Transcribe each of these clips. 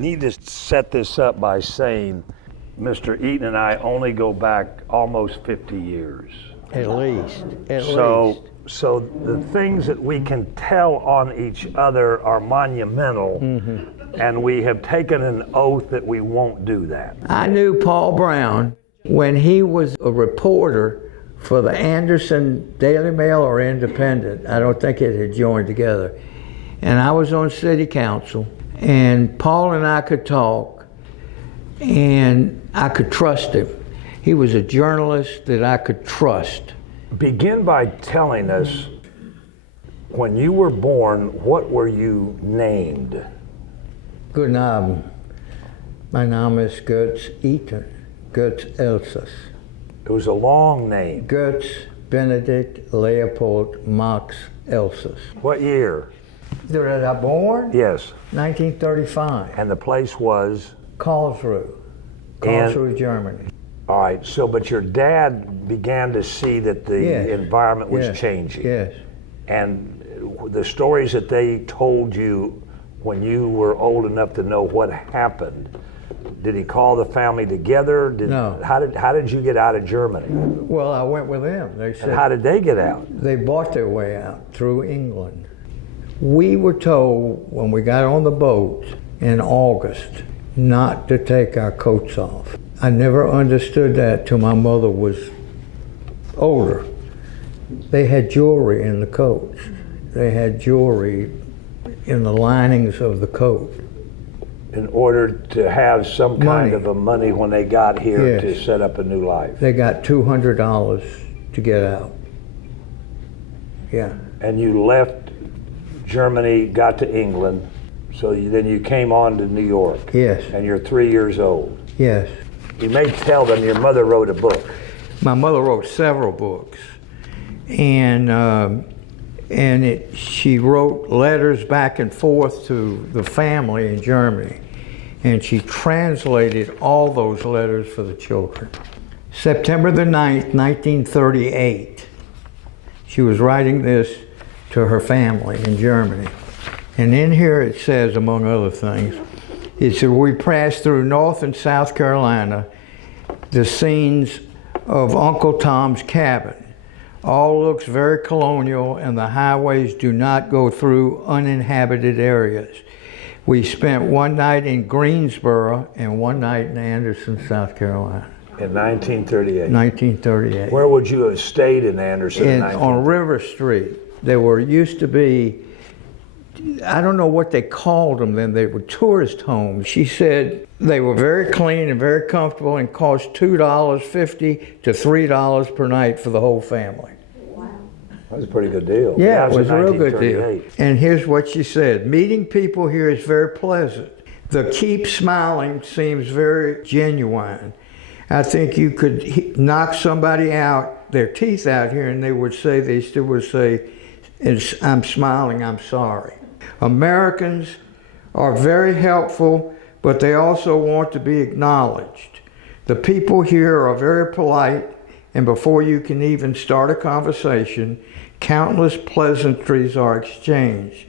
need to set this up by saying Mr. Eaton and I only go back almost 50 years. At least. So the things that we can tell on each other are monumental, and we have taken an oath that we won't do that. I knew Paul Brown when he was a reporter for the Anderson Daily Mail or Independent. I don't think it had joined together. And I was on city council, and Paul and I could talk, and I could trust him. He was a journalist that I could trust. Begin by telling us, when you were born, what were you named? Guten Abend. Mein Name ist Goetz Eaton, Goetz Elsus. It was a long name. Goetz, Benedict, Leopold, Max, Elsus. What year? Was I born? Yes. 1935. And the place was? Karlsruhe, Germany. All right, so but your dad began to see that the environment was changing. Yes. And the stories that they told you when you were old enough to know what happened, did he call the family together? No. How did you get out of Germany? Well, I went with them. They said, and how did they get out? They bought their way out through England. We were told when we got on the boat in August not to take our coats off. I never understood that till my mother was older. They had jewelry in the coats. They had jewelry in the linings of the coat. In order to have some kind of a money when they got here to set up a new life. They got $200 to get out. Yeah. And you left Germany, got to England, so then you came on to New York. Yes. And you're 3 years old. Yes. You may tell them your mother wrote a book. My mother wrote several books, and she wrote letters back and forth to the family in Germany, and she translated all those letters for the children. September the 9th, 1938, she was writing this to her family in Germany. And in here it says, among other things, it said, we passed through North and South Carolina, the scenes of Uncle Tom's cabin. All looks very colonial, and the highways do not go through uninhabited areas. We spent one night in Greensboro and one night in Anderson, South Carolina. In 1938? 1938. Where would you have stayed in Anderson? On River Street. There used to be, I don't know what they called them then, they were tourist homes. She said they were very clean and very comfortable and cost $2.50 to $3 per night for the whole family. Wow. That was a pretty good deal. Yeah, it was a real good deal. And here's what she said, meeting people here is very pleasant. The keep smiling seems very genuine. I think you could knock somebody out, their teeth out here, and they still would say, I'm smiling, I'm sorry. Americans are very helpful, but they also want to be acknowledged. The people here are very polite, and before you can even start a conversation, countless pleasantries are exchanged.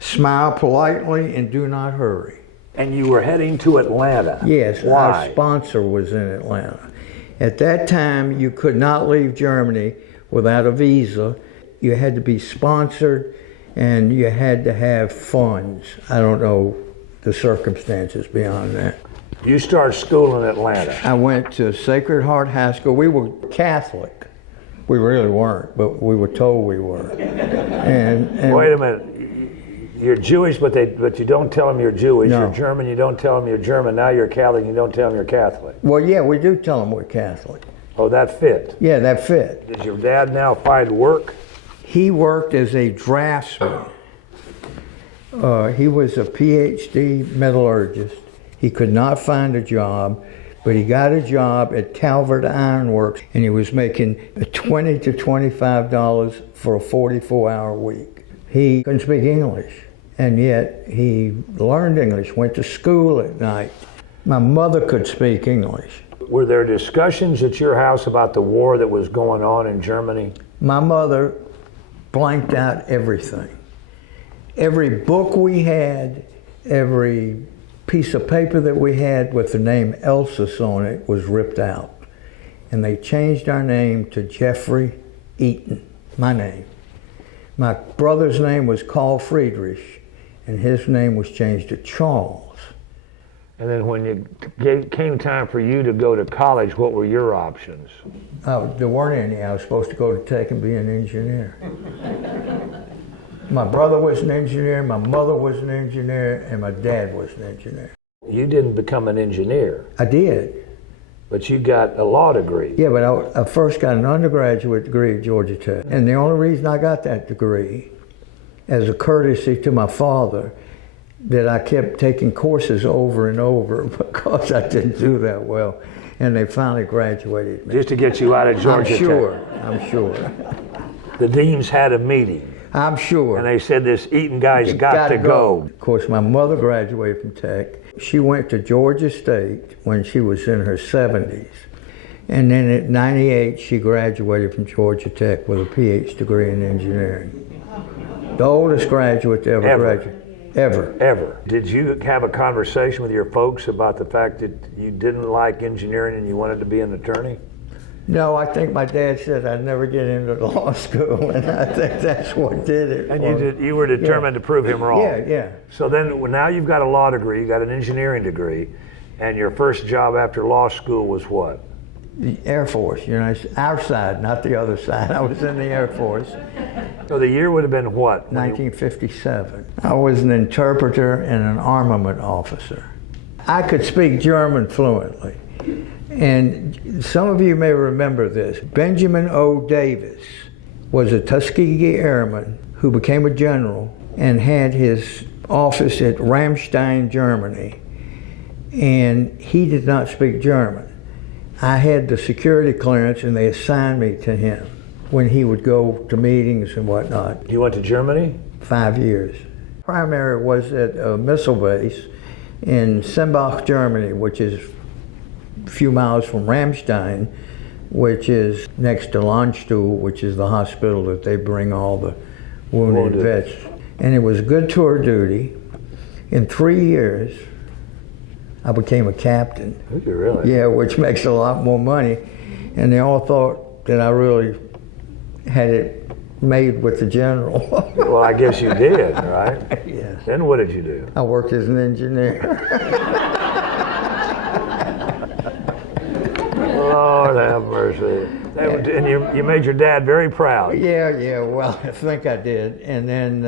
Smile politely and do not hurry. And you were heading to Atlanta. Yes, why? Our sponsor was in Atlanta. At that time, you could not leave Germany without a visa. You had to be sponsored, and you had to have funds. I don't know the circumstances beyond that. You started school in Atlanta. I went to Sacred Heart High School. We were Catholic. We really weren't, but we were told we were. And wait a minute. You're Jewish, but you don't tell them you're Jewish. No. You're German, you don't tell them you're German. Now you're Catholic, you don't tell them you're Catholic. Well, yeah, we do tell them we're Catholic. Oh, that fit? Yeah, that fit. Did your dad now find work? He worked as a draftsman. He was a PhD metallurgist. He could not find a job, but he got a job at Calvert Iron Works, and he was making $20 to $25 for a 44-hour week. He couldn't speak English, and yet he learned English, went to school at night. My mother could speak English. Were there discussions at your house about the war that was going on in Germany? My mother blanked out everything. Every book we had, every piece of paper that we had with the name Elsus on it was ripped out. And they changed our name to Jeffrey Eaton, my name. My brother's name was Carl Friedrich, and his name was changed to Charles. And then when it came time for you to go to college, what were your options? There weren't any. I was supposed to go to Tech and be an engineer. My brother was an engineer, my mother was an engineer, and my dad was an engineer. You didn't become an engineer. I did. But you got a law degree. Yeah, but I first got an undergraduate degree at Georgia Tech. And the only reason I got that degree, as a courtesy to my father, that I kept taking courses over and over because I didn't do that well. And they finally graduated me. Just to get you out of Georgia Tech. I'm sure. The deans had a meeting. I'm sure. And they said, this Eaton guy's got to go. Of course, my mother graduated from Tech. She went to Georgia State when she was in her 70s. And then at 98, she graduated from Georgia Tech with a PhD degree in engineering. The oldest graduate to ever graduate. Ever. Did you have a conversation with your folks about the fact that you didn't like engineering and you wanted to be an attorney? No, I think my dad said I'd never get into the law school, and I think that's what did it. And you were determined to prove him wrong. Yeah. So then now you've got a law degree, you got an engineering degree, and your first job after law school was what? The Air Force, our side, not the other side. I was in the Air Force. So the year would have been what? 1957. I was an interpreter and an armament officer. I could speak German fluently. And some of you may remember this. Benjamin O. Davis was a Tuskegee Airman who became a general and had his office at Ramstein, Germany. And he did not speak German. I had the security clearance and they assigned me to him when he would go to meetings and whatnot. You went to Germany? 5 years. Primary was at a missile base in Sembach, Germany, which is a few miles from Ramstein, which is next to Landstuhl, which is the hospital that they bring all the wounded vets. And it was good tour duty. In 3 years, I became a captain. Did you really? Yeah, which makes a lot more money. And they all thought that I really had it made with the general. Well, I guess you did, right? Yes. Then what did you do? I worked as an engineer. Lord have mercy. And you made your dad very proud. Yeah, well, I think I did. And then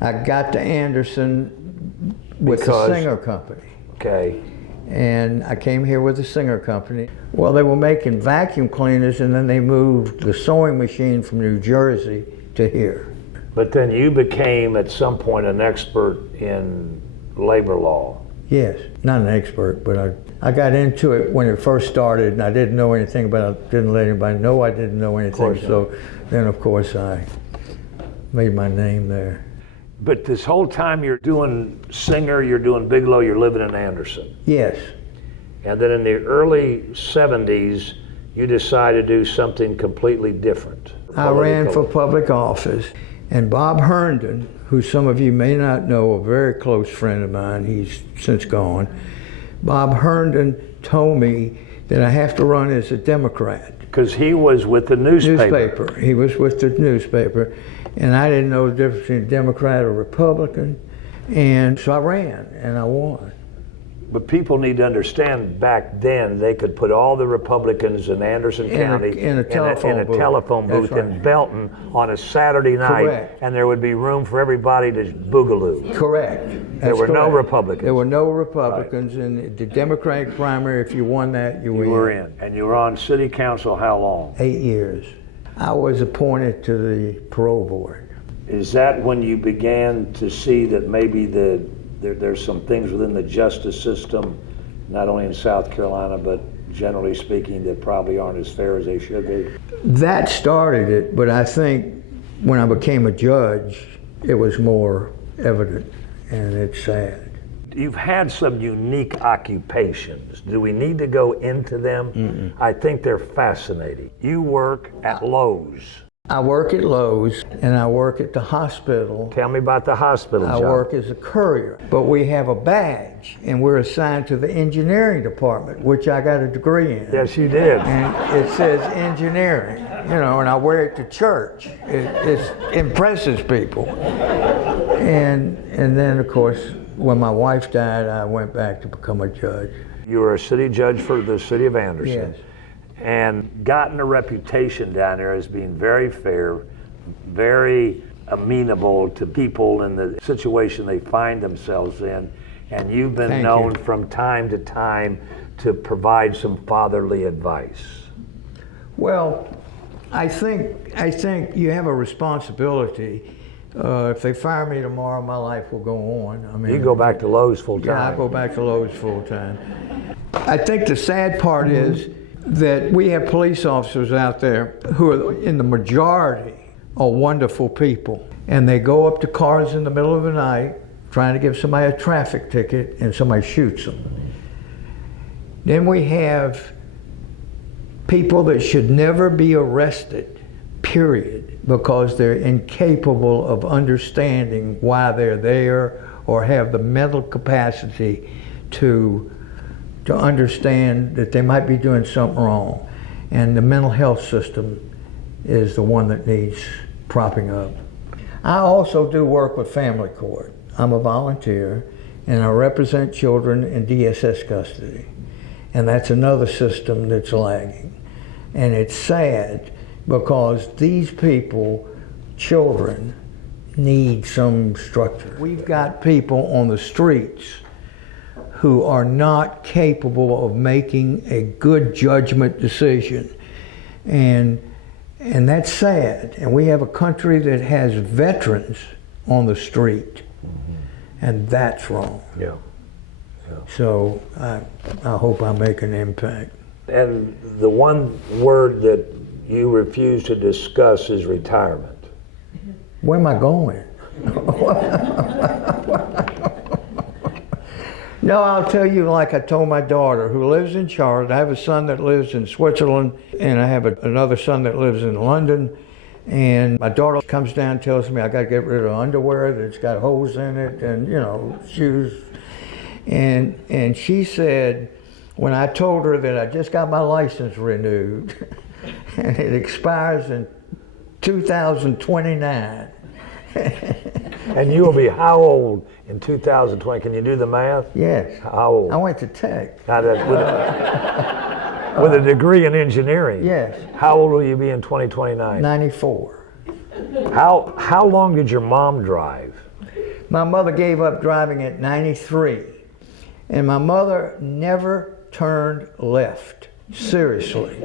I got to Anderson with the Singer Company. Okay. And I came here with the Singer Company. Well, they were making vacuum cleaners, and then they moved the sewing machine from New Jersey to here. But then you became, at some point, an expert in labor law. Yes, not an expert, but I got into it when it first started, and I didn't know anything about it. Didn't let anybody know I didn't know anything. So then, of course, I made my name there. But this whole time you're doing Singer, you're doing Bigelow, you're living in Anderson. Yes. And then in the early 70s, you decided to do something completely different. I ran for public office, and Bob Herndon, who some of you may not know, a very close friend of mine, he's since gone. Bob Herndon told me that I have to run as a Democrat. Because he was with the newspaper. He was with the newspaper. And I didn't know the difference between Democrat or Republican. And so I ran, and I won. But people need to understand, back then, they could put all the Republicans in Anderson County in a telephone booth in Belton on a Saturday night, Correct. And there would be room for everybody to boogaloo. Correct. There were no Republicans. There were no Republicans. In the Democratic primary, if you won that, you were in. And you were on city council how long? 8 years. I was appointed to the parole board. Is that when you began to see that maybe there's some things within the justice system, not only in South Carolina, but generally speaking, that probably aren't as fair as they should be? That started it, but I think when I became a judge, it was more evident, and it's sad. You've had some unique occupations. Do we need to go into them? I think they're fascinating. You work at Lowe's. I work at Lowe's and I work at the hospital. Tell me about the hospital I job. work as a courier, but we have a badge and we're assigned to the engineering department, which I got a degree in. Yes, you did. And it says engineering, you know, and I wear it to church. It impresses people. And then, of course, when my wife died, I went back to become a judge. You were a city judge for the city of Anderson. Yes. And gotten a reputation down there as being very fair, very amenable to people in the situation they find themselves in. And you've been Thank known you. from time to time to provide some fatherly advice. Well, I think you have a responsibility. If they fire me tomorrow, my life will go on. I mean, You go back to Lowe's full time. Yeah, I go back to Lowe's full time. I think the sad part is that we have police officers out there who are, in the majority, are wonderful people. And they go up to cars in the middle of the night trying to give somebody a traffic ticket and somebody shoots them. Then we have people that should never be arrested, period, because they're incapable of understanding why they're there or have the mental capacity to understand that they might be doing something wrong. And the mental health system is the one that needs propping up. I also do work with family court. I'm a volunteer and I represent children in DSS custody. And that's another system that's lagging. And it's sad because these people, children, need some structure. We've got people on the streets who are not capable of making a good judgment decision. And that's sad. And we have a country that has veterans on the street. And that's wrong. Yeah. So I hope I make an impact. And the one word that you refuse to discuss is retirement. Where am I going? No, I'll tell you like I told my daughter who lives in Charlotte. I have a son that lives in Switzerland and I have another son that lives in London. And my daughter comes down and tells me I got to get rid of underwear that's got holes in it and, you know, shoes. And she said, when I told her that I just got my license renewed and it expires in 2029. And you will be how old in 2020? Can you do the math? Yes. How old? I went to Tech. Now with a degree in engineering. Yes. How old will you be in 2029? 94. How long did your mom drive? My mother gave up driving at 93. And my mother never turned left, seriously.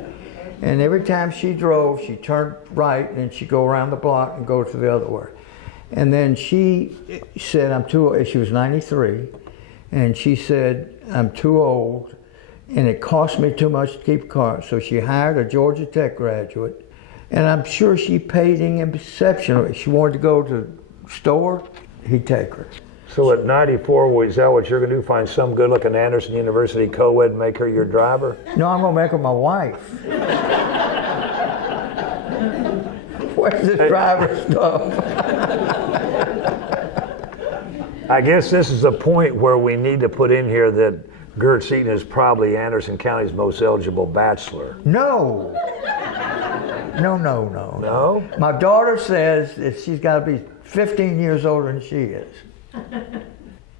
And every time she drove, she turned right and she'd go around the block and go to the other way. And then she said, I'm too old. She was 93. And she said, I'm too old and it cost me too much to keep a car. So she hired a Georgia Tech graduate. And I'm sure she paid him exceptionally. She wanted to go to the store, he'd take her. So at 94, is that what you're going to do? Find some good-looking Anderson University co-ed and make her your driver? No, I'm going to make her my wife. Where's this driver stuff? I guess this is a point where we need to put in here that Goetz Eaton is probably Anderson County's most eligible bachelor. No. No. No? My daughter says that she's got to be 15 years older than she is.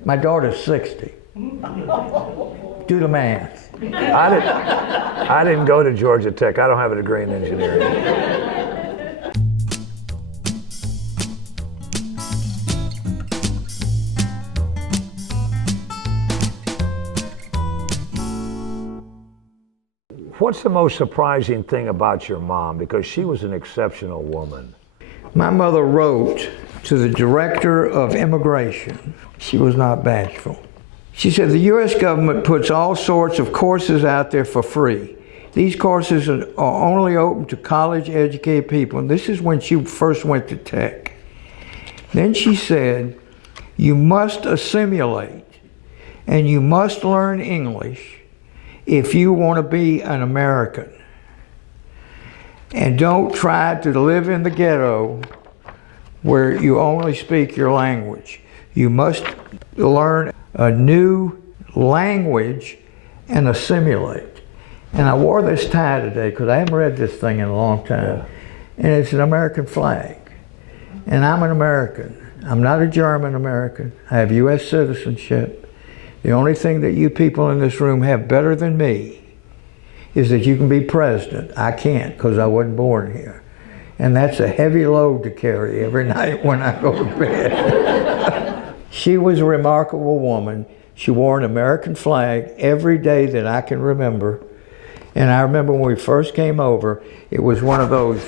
My daughter's 60. Do the math. I didn't go to Georgia Tech. I don't have a degree in engineering. What's the most surprising thing about your mom? Because she was an exceptional woman. My mother wrote to the director of immigration. She was not bashful. She said, the U.S. government puts all sorts of courses out there for free. These courses are only open to college-educated people. And this is when she first went to Tech. Then she said, you must assimilate and you must learn English if you want to be an American. And don't try to live in the ghetto where you only speak your language. You must learn a new language and assimilate. And I wore this tie today because I haven't read this thing in a long time. Yeah. And it's an American flag. And I'm an American. I'm not a German American. I have U.S. citizenship. The only thing that you people in this room have better than me is that you can be president. I can't because I wasn't born here. And that's a heavy load to carry every night when I go to bed. She was a remarkable woman. She wore an American flag every day that I can remember. And I remember when we first came over, it was one of those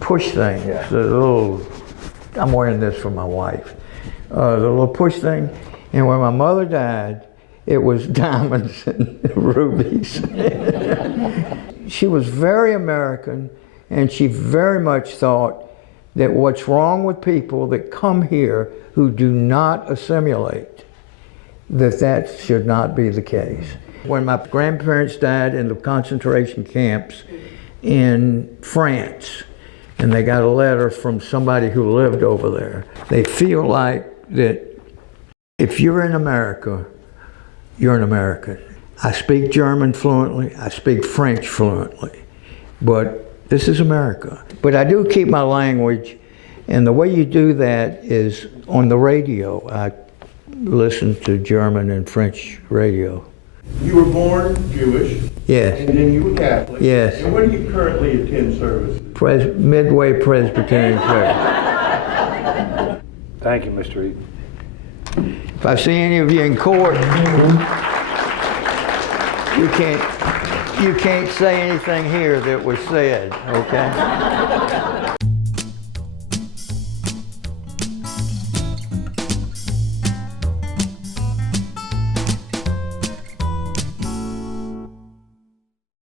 push things, the little, I'm wearing this for my wife, the little push thing. And when my mother died, it was diamonds and rubies. She was very American, and she very much thought that what's wrong with people that come here who do not assimilate, that should not be the case. When my grandparents died in the concentration camps in France, and they got a letter from somebody who lived over there, they feel like that if you're in America, you're an American. I speak German fluently, I speak French fluently, but this is America. But I do keep my language, and the way you do that is on the radio. I listen to German and French radio. You were born Jewish. Yes. And then you were Catholic. Yes. And where do you currently attend services? Midway Presbyterian Church. Thank you, Mr. Eaton. If I see any of you in court, you can't say anything here that was said, okay?